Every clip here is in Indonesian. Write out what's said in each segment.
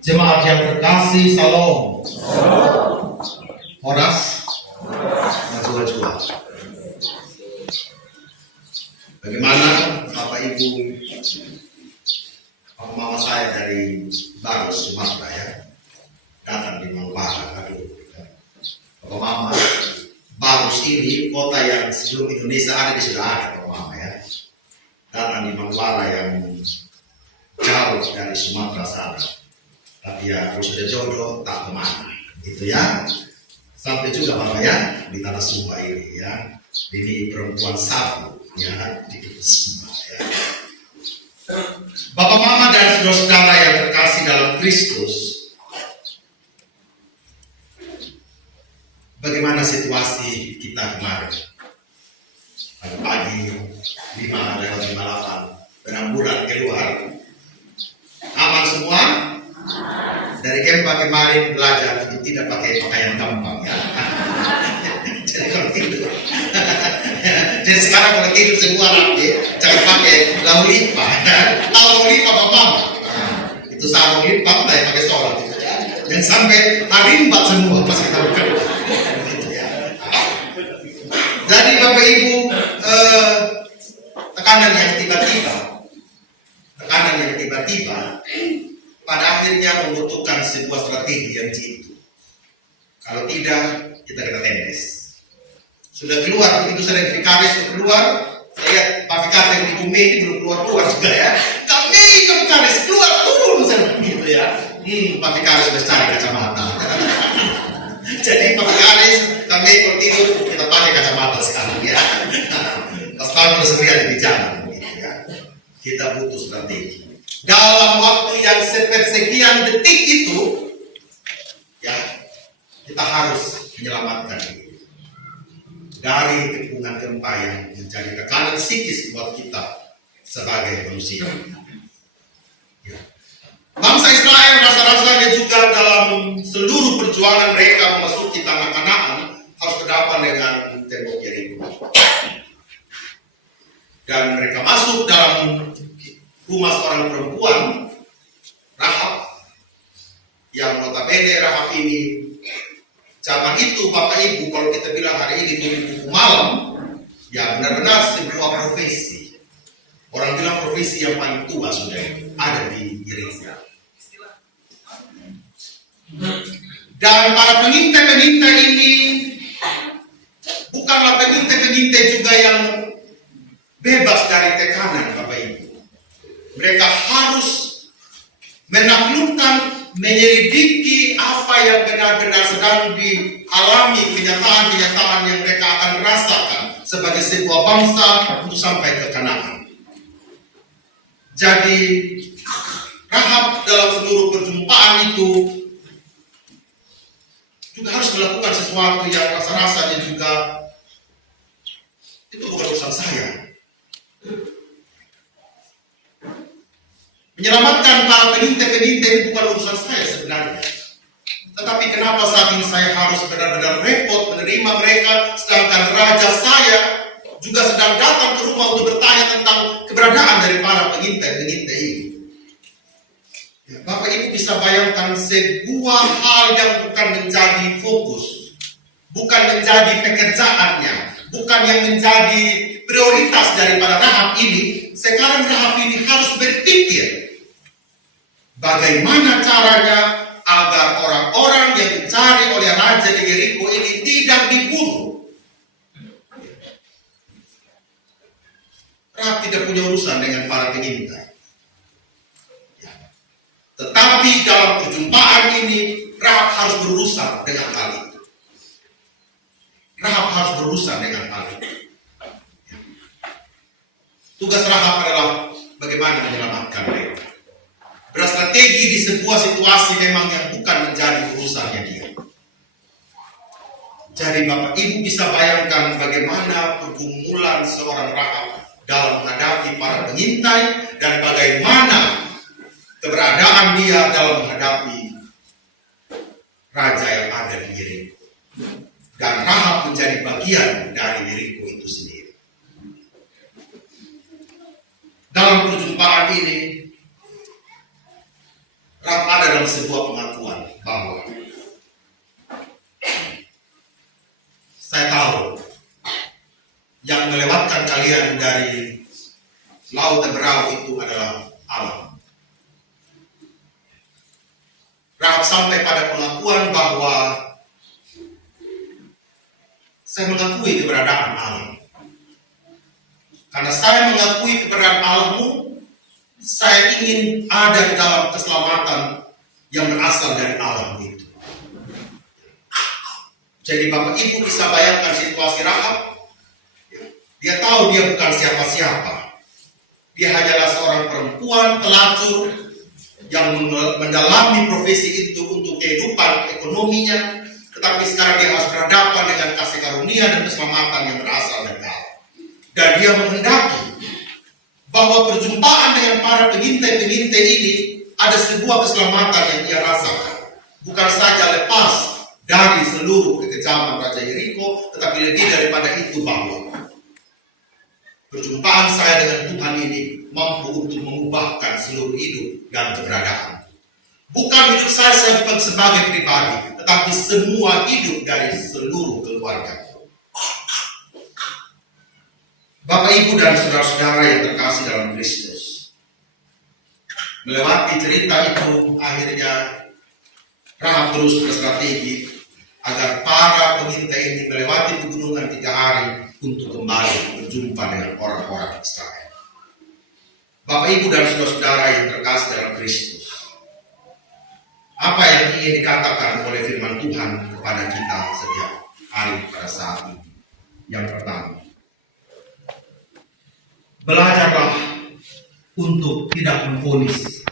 Jemaat yang terkasih, salam. Horas, najwa-jwa. Bagaimana Bapak Ibu, Bapak Mama saya dari Barus, Sumatera ya, datang di Mangkualam. Bapak Mama, Barus ini kota yang sebelum Indonesia ada di sudah ada, Bapak Mama ya. Datang di Mangkualam yang jauh dari Sumatera sana. Tapi ya kalau sudah jodoh tak kemana, gitu ya. Sampai juga Bapak ya di tanah Sumba ini ya. Ini perempuan satu ya di Sumba ya. Bapak Mama dan saudara-saudara yang terkasih dalam Kristus, bagaimana situasi kita kemarin? Pagi 5:58 penambulan keluar, aman semua. Dari Gempa kemarin belajar tidak pakai pakaian gampang ya. Jadi kalau tidur, jadi sekarang kalau tidur semua rapi, jangan pakai lau lipa, lau lipa Bapak. Itu sarung lipa, lah pakai sholat itu ya. Dan sampai harimbat semua pas kita buka. Gitu ya. Jadi Bapak Ibu, tekanan yang tiba-tiba pada akhirnya membutuhkan sebuah strategi yang jitu. Kalau tidak, kita kena tendes. Sudah keluar, begitu sering Vikaris keluar, saya lihat Pak Vikaris yang di Kume ini belum keluar juga ya. Kami ke Vikaris, keluar turun gitu ya. Pak Vikaris sudah cari kacamata. Jadi Pak Vikaris, kami kalau tidur, kita pakai kacamata sekarang ya. Pas bangun sendiri di jalan gitu ya. Kita butuh strategi. Dalam waktu yang sepersekian detik itu, ya, kita harus menyelamatkan diri dari kepungan gempa yang menjadi tekanan psikis buat kita sebagai manusia. Ya. Bangsa Israel rasa-rasanya juga dalam seluruh perjuangan mereka memasuki tanah Kanaan harus berhadapan dengan tembok Yeriko. Dan mereka masuk dalam rumah seorang perempuan, Rahab, yang notabene Rahab ini zaman itu Bapak Ibu kalau kita bilang hari ini buku malam, ya benar-benar sebuah profesi. Orang bilang profesi yang paling tua sudah ada di Yeriko. Dan para pengintai-pengintai ini bukanlah pengintai-pengintai juga yang bebas dari tekanan Bapak Ibu. Mereka harus menaklukkan, menyelidiki apa yang benar-benar sedang dialami, kenyataan-kenyataan yang mereka akan rasakan sebagai sebuah bangsa untuk sampai ke Kanaan. Jadi Rahab dalam seluruh perjumpaan itu juga harus melakukan sesuatu yang rasa-rasanya juga itu bukan urusan saya. Menyelamatkan para pengintai-pengintai itu bukan urusan saya sebenarnya. Tetapi kenapa saat ini saya harus benar-benar repot menerima mereka, sedangkan raja saya juga sedang datang ke rumah untuk bertanya tentang keberadaan dari para pengintai-pengintai ini. Ya, Bapak Ibu bisa bayangkan sebuah hal yang bukan menjadi fokus, bukan menjadi pekerjaannya, bukan yang menjadi prioritas daripada Rahab ini. Sekarang Rahab ini harus berpikir bagaimana caranya agar orang-orang yang dicari oleh Raja di Yeriko ini tidak dibunuh. Rahab tidak punya urusan dengan para pengintai. Tetapi dalam perjumpaan ini Rahab harus berurusan dengan hal itu. Rahab harus berurusan dengan hal itu. Tugas Rahab adalah bagaimana menyelamatkan mereka. Berstrategi di sebuah situasi memang yang bukan menjadi urusannya dia. Jadi Bapak Ibu bisa bayangkan bagaimana pergumulan seorang Rahab dalam menghadapi para pengintai dan bagaimana keberadaan dia dalam menghadapi raja yang ada di Yeriko. Dan Rahab menjadi bagian dari Yeriko itu sendiri. Dalam perjumpaan ini Rahab ada dalam sebuah pengakuan bahwa saya tahu yang melewatkan kalian dari laut dan perahu itu adalah Allah. Rahab sampai pada pengakuan bahwa saya mengakui keberadaan Allah. Karena saya mengakui keberadaan Allahmu, saya ingin ada di dalam keselamatan yang berasal dari Allah itu. Jadi Bapak Ibu bisa bayangkan situasi Rahab. Dia tahu dia bukan siapa-siapa. Dia hanyalah seorang perempuan pelacur yang mendalami profesi itu untuk kehidupan ekonominya. Tetapi sekarang dia harus berhadapan dengan kasih karunia dan keselamatan yang berasal dari Allah. Dan dia menghendaki bahwa perjumpaan dengan para pengintai-pengintai ini ada sebuah keselamatan yang dia rasakan. Bukan saja lepas dari seluruh kekejaman Raja Yeriko, tetapi lebih daripada itu bahwa perjumpaan saya dengan Tuhan ini mampu untuk mengubahkan seluruh hidup dan keberadaan. Bukan hidup saya sebagai pribadi, tetapi semua hidup dari seluruh keluarga. Bapak, Ibu, dan saudara-saudara yang terkasih dalam Kristus, melewati cerita itu, akhirnya Rahab terus berstrategi agar para pengintai ini melewati pegunungan 3 hari untuk kembali berjumpa dengan orang-orang Israel. Bapak, Ibu, dan saudara-saudara yang terkasih dalam Kristus, apa yang ingin dikatakan oleh firman Tuhan kepada kita setiap hari pada saat ini? Yang pertama, belajarlah untuk tidak memvonis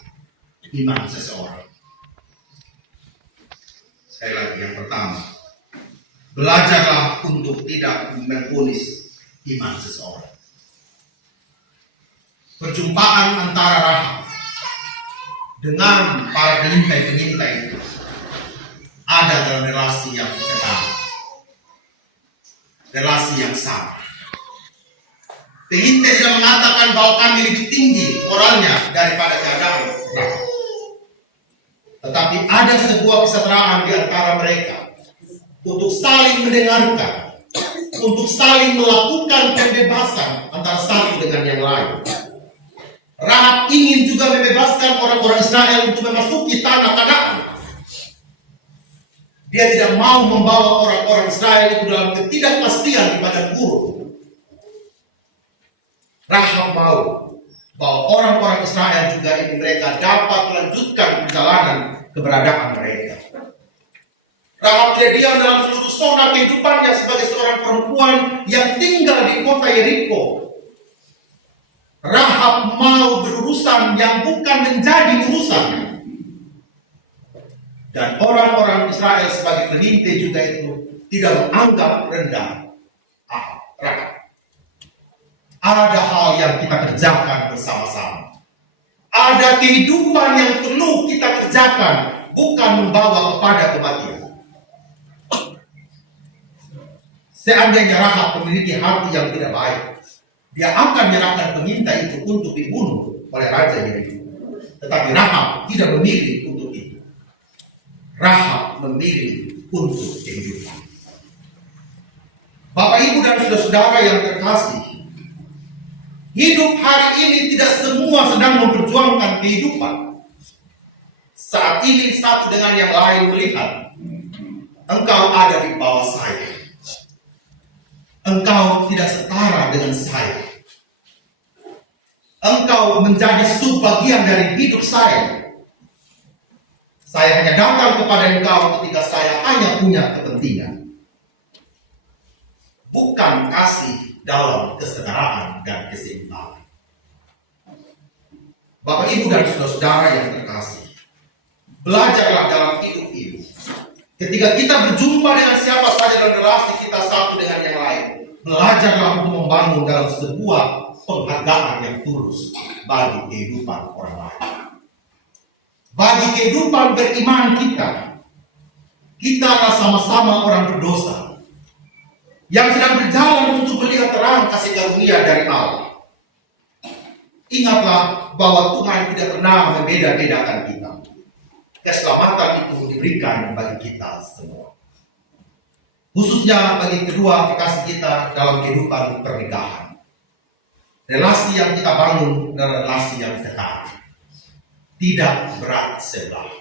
iman seseorang. Sekali lagi, yang pertama, belajarlah untuk tidak memvonis iman seseorang. Perjumpaan antara Rahab dengan para pengintai-pengintai itu ada dalam relasi yang setara, relasi yang sama. Pengintai tidak mengatakan bahwa kami lebih tinggi moralnya daripada keadaan Rahab, tetapi ada sebuah kesetaraan di antara mereka untuk saling mendengarkan, untuk saling melakukan pembebasan antara satu dengan yang lain. Rahab ingin juga membebaskan orang-orang Israel untuk memasuki tanah Kanaan. Dia tidak mau membawa orang-orang Israel itu dalam ketidakpastian di padang gurun. Rahab mau bahwa orang-orang Israel juga ini mereka dapat melanjutkan perjalanan keberadaan mereka. Rahab tidak diam dalam seluruh zona kehidupannya sebagai seorang perempuan yang tinggal di kota Yeriko. Rahab mau berurusan yang bukan menjadi urusan. Dan orang-orang Israel sebagai pengintai juga itu tidak menganggap rendah Rahab. Ada hal yang kita kerjakan bersama-sama. Ada kehidupan yang perlu kita kerjakan, bukan membawa kepada kematian. Seandainya Rahab memiliki hati yang tidak baik, dia akan menyerahkan pengintai itu untuk dibunuh oleh Raja Yeriko. Tetapi Rahab tidak memilih untuk itu. Rahab memilih untuk kehidupan. Bapak, Ibu, dan saudara-saudara yang terkasih, hidup hari ini tidak semua sedang memperjuangkan kehidupan. Saat ini satu dengan yang lain melihat, engkau ada di bawah saya. Engkau tidak setara dengan saya. Engkau menjadi subbagian dari hidup saya. Saya hanya datang kepada engkau ketika saya hanya punya kepentingan. Bukan kasih dalam kesetaraan dan keseimbangan. Bapak, Ibu, dan saudara-saudara yang terkasih, belajarlah dalam hidup ini. Ketika kita berjumpa dengan siapa saja dalam relasi kita satu dengan yang lain, belajarlah untuk membangun dalam sebuah penghargaan yang tulus bagi kehidupan orang lain. Bagi kehidupan beriman kita sama-sama orang berdosa yang sedang berjalan untuk melihat terang kasih karunia dari Allah. Ingatlah bahwa Tuhan tidak pernah membeda-bedakan kita. keselamatan itu diberikan bagi kita semua. Khususnya bagi kedua kekasih kita dalam kehidupan pernikahan. Relasi yang kita bangun adalah relasi yang kekal, tidak berat sebelah.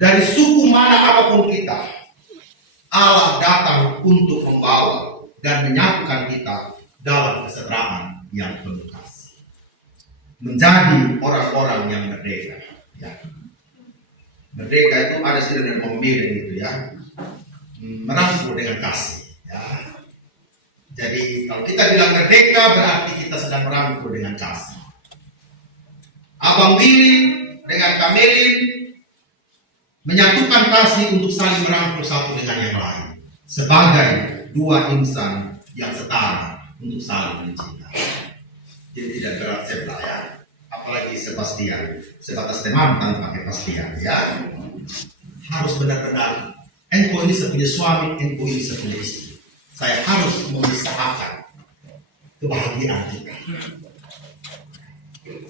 Dari suku mana apapun kita, Allah datang untuk membawa dan menyatukan kita dalam kesejahteraan yang penuh kasih. Menjadi orang-orang yang merdeka. Ya. Merdeka itu ada istilah dengan pemilih itu ya. Merangkul dengan kasih. Ya. Jadi kalau kita bilang merdeka berarti kita sedang merangkul dengan kasih. Abang Willy dengan Kamelin menyatukan kasih untuk saling merangkul satu dengan yang lain sebagai dua insan yang setara untuk saling mencintai. Jadi tidak berat sebelah ya. Apalagi Sebastian, sebatas teman tanpa kepastian ya. Harus benar-benar engkau ini sepunya suami, engkau ini sepunya istri. Saya harus memisahkan kebahagiaan kita.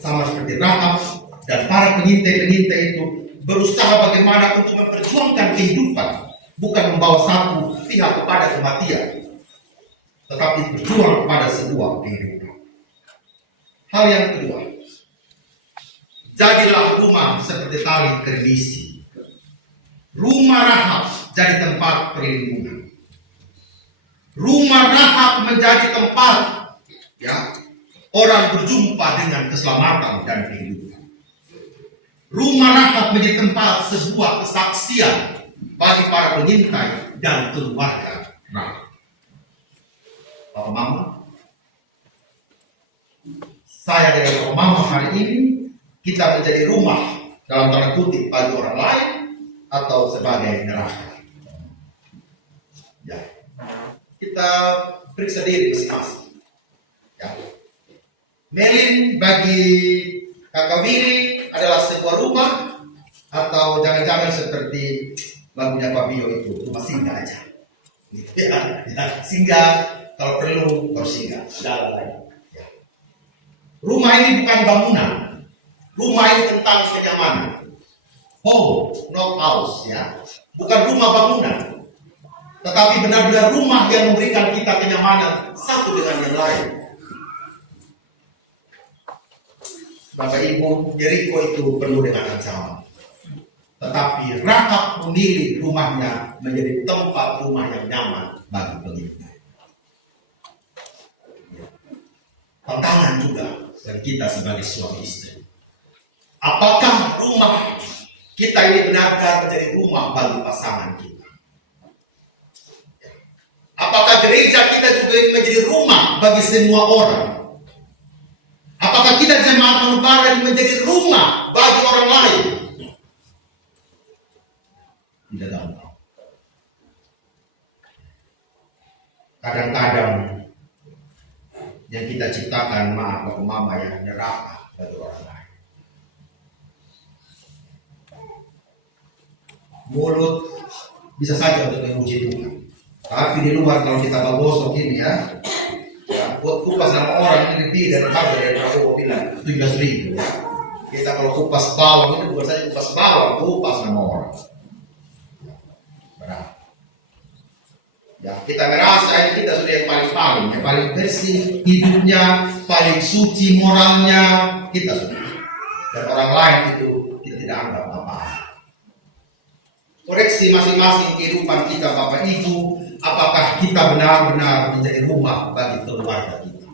Sama seperti Rahab dan para pengintai-pengintai itu berusaha bagaimana untuk memperjuangkan kehidupan, bukan membawa satu pihak kepada kematian, tetapi berjuang kepada sebuah kehidupan. Hal yang kedua, jadilah rumah seperti tali kerlisi. Rumah Rahab jadi tempat perlindungan. Rumah Rahab menjadi tempat ya orang berjumpa dengan keselamatan dan kehidupan. Rumah Rahab menjadi tempat sebuah kesaksian bagi para pengintai dan keluarga Rahab. Bapak Mama, saya dengan Bapak Mama hari ini kita menjadi rumah dalam tanda kutip bagi orang lain atau sebagai neraka. Ya, kita periksa diri masing-masing. Ya. Melin bagi kakak Willy adalah sebuah rumah atau jangan-jangan seperti lagunya Fabio itu rumah singgah aja. Ya, singgah kalau perlu baru singgah. Ya. Rumah ini bukan bangunan. Rumah ini tentang kenyamanan. Home, not house ya. Bukan rumah bangunan. Tetapi benar-benar rumah yang memberikan kita kenyamanan satu dengan yang lain. Bapak Ibu, Jericho itu penuh dengan ancaman. Tetapi Rahab memilih rumahnya menjadi tempat rumah yang nyaman bagi pengintai. Tantangan juga bagi kita sebagai suami istri. Apakah rumah kita ini benar-benar menjadi rumah bagi pasangan kita? Apakah gereja kita juga menjadi rumah bagi semua orang? Apakah kita jemaat Manubaran menjadi rumah bagi orang lain? Tidak gampang. Kadang-kadang yang kita ciptakan maaf Bapak Mama yang neraka bagi orang lain. Mulut bisa saja untuk memuji Tuhan. Tapi di luar kalau kita bagosok ini ya buat kupas nama orang ini lebih dari harga dari Prabowo bilang 17.000 ya. Kita kalau kupas bawang itu bukan saja kupas bawang, kupas nama orang. Benar. Ya, kita merasa ini kita sudah yang paling bersih hidupnya, paling suci moralnya, kita sudah. Dan orang lain itu kita tidak anggap apa-apa. Koreksi masing-masing kehidupan kita Bapak Ibu, apakah kita benar-benar menjadi rumah bagi keluarga kita?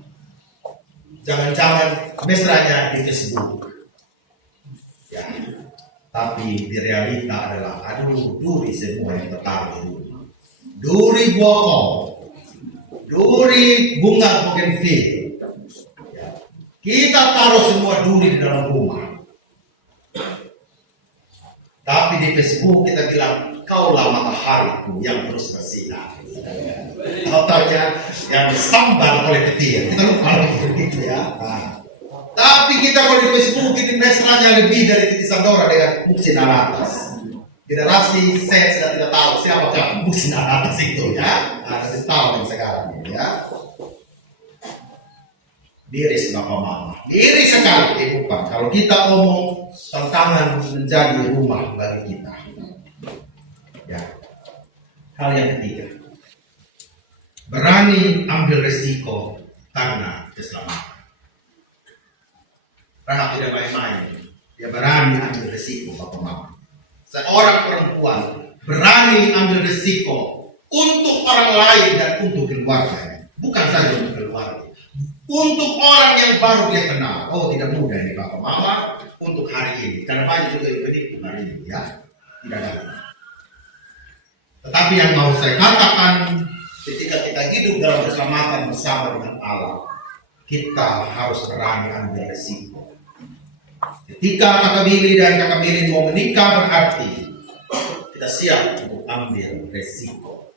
Jangan-jangan mesranya di Facebook. Ya. Tapi di realita adalah duri semua yang tertaruh di rumah. Duri bokong, duri bunga bougainville. Ya. Kita taruh semua duri di dalam rumah. Tapi di Facebook kita bilang, kaulah matahariku yang terus bersinar. Ataunya yang disambar oleh petir. Kita lupa begitu ya. Nah. Tapi kita kalau di Facebook ini mesranya lebih dari titisan Dora dengan Muksin Alatas. Generasi saya sudah tidak tahu siapakah Muksin Alatas itu ya. Nah, kita tahu yang sekarang ini ya. Miris Bapak Mama, miris sekali kehidupan kalau kita omong tantangan menjadi rumah bagi kita. Ya. Hal yang ketiga, berani ambil resiko karena keselamatan. Rahab tidak main-main, dia berani ambil resiko Bapak Mama. Seorang perempuan berani ambil resiko untuk orang lain dan untuk keluarga, bukan saja untuk keluarga. Untuk orang yang baru dia kenal. Oh, tidak mudah ini Bapak Mama untuk hari ini. Karena banyak juga yang penipu hari ini, ya. Tidak ada. Tetapi yang mau saya katakan, ketika kita hidup dalam keselamatan bersama dengan Allah, kita harus berani ambil resiko. Ketika kakak Billy dan kakak Billy mau menikah, berarti kita siap untuk ambil resiko.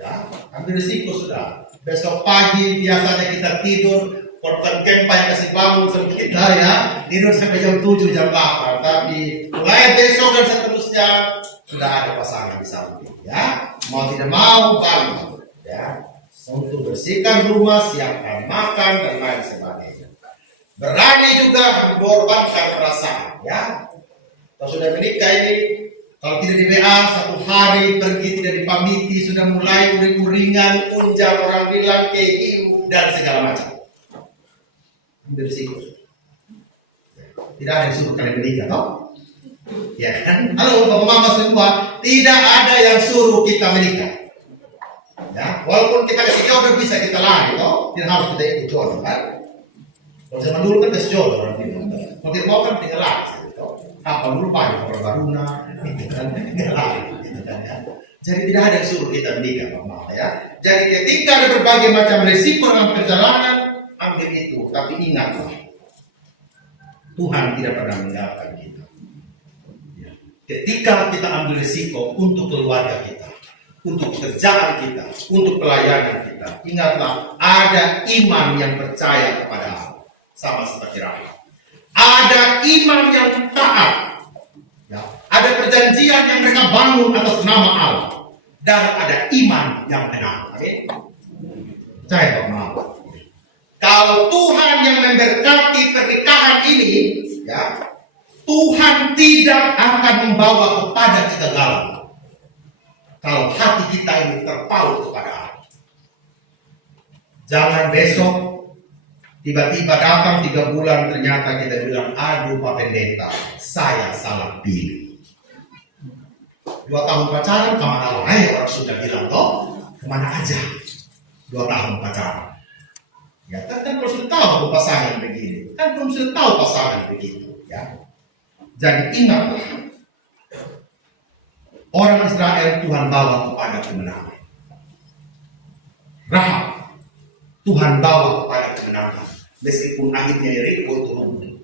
Ya, ambil resiko sudah. Besok pagi biasanya kita tidur, korban kempai kasih bangun sama kita, ya, tidur sampai jam 7, jam 8. Tapi mulai besok dan seterusnya sudah ada pasangan di samping, ya. Mau tidak mau bangun, ya, untuk bersihkan rumah, siapkan makan dan lain sebagainya. Berani juga mengorbankan perasaan, ya. Kalau sudah menikah ini, kalau tidak di WA, satu hari pergi tidak dipamiti, sudah mulai uring-uringan, unjang, orang bilang KIU dan segala macam. Ambil risiko. Tidak ada yang suruh kalian menikah, toh? Ya kan? Halo Bapak Mama semua, tidak ada yang suruh kita menikah. Ya, walaupun kita kasih jodoh bisa kita lari, toh? Tidak harus kita ikut jodoh, kan? Kalau zaman dulu kan kasih jodoh orang bilang. Kalau tidak mau kan tinggal lari. Apa dulu banyak orang baruna, gitu kan, gitu kan, ya. Jadi tidak ada yang suruh kita menikah, Mama, ya. Jadi ketika ada berbagai macam resiko dalam perjalanan, ambil itu. Tapi ingatlah, Tuhan tidak pernah meninggalkan kita. Ya. Ketika kita ambil resiko untuk keluarga kita, untuk pekerjaan kita, untuk pelayanan kita, ingatlah ada iman yang percaya kepada Allah, sama seperti Rahab. Ada iman yang taat, ya. Ada perjanjian yang mereka bangun atas nama Allah, dan ada iman yang tenang. Amin. Percaya Bapak. Kalau Tuhan yang memberkati pernikahan ini, ya, Tuhan tidak akan membawa kepada kegagalan. Kalau hati kita ini terpaut kepada Allah. Jangan besok tiba-tiba datang 3 bulan ternyata kita bilang, aduh Pak Pendeta, saya salah pilih. 2 tahun pacaran kemana aja, orang sudah bilang, toh kemana aja 2 tahun pacaran. Ya kan kalau sudah tahu pasangan begini, kan belum sudah tahu pasangan begitu, ya. Jadi ingatlah, orang Israel Tuhan bawa kepada kemenangan. Rahab Tuhan bawa kepada kemenangan. Meskipun akhirnya Yeriko itu runtuh.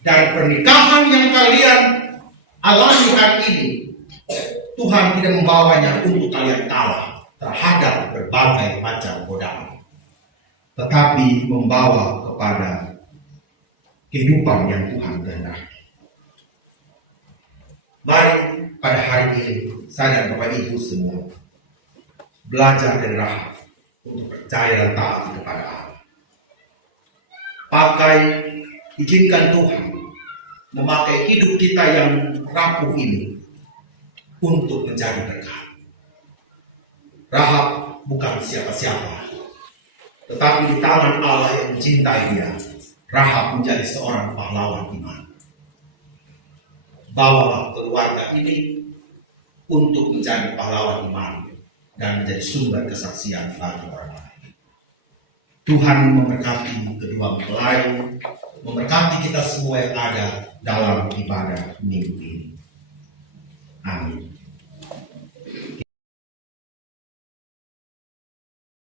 Dan pernikahan yang kalian alami hari ini, Tuhan tidak membawanya untuk kalian kalah terhadap berbagai macam godaan, tetapi membawa kepada kehidupan yang Tuhan kehendaki. Mari pada hari ini, saya dan Bapak Ibu semua belajar dari Rahab untuk percaya dan taat kepada Allah. Izinkan Tuhan memakai hidup kita yang rapuh ini untuk menjadi berkat. Rahab bukan siapa-siapa, tetapi di tangan Allah yang mencintai dia, Rahab menjadi seorang pahlawan iman. Bawalah keluarga ini untuk menjadi pahlawan iman dan menjadi sumber kesaksian bagi orang lain. Tuhan memberkati kedua mempelai, memberkati kita semua yang ada dalam ibadah minggu ini. Amin.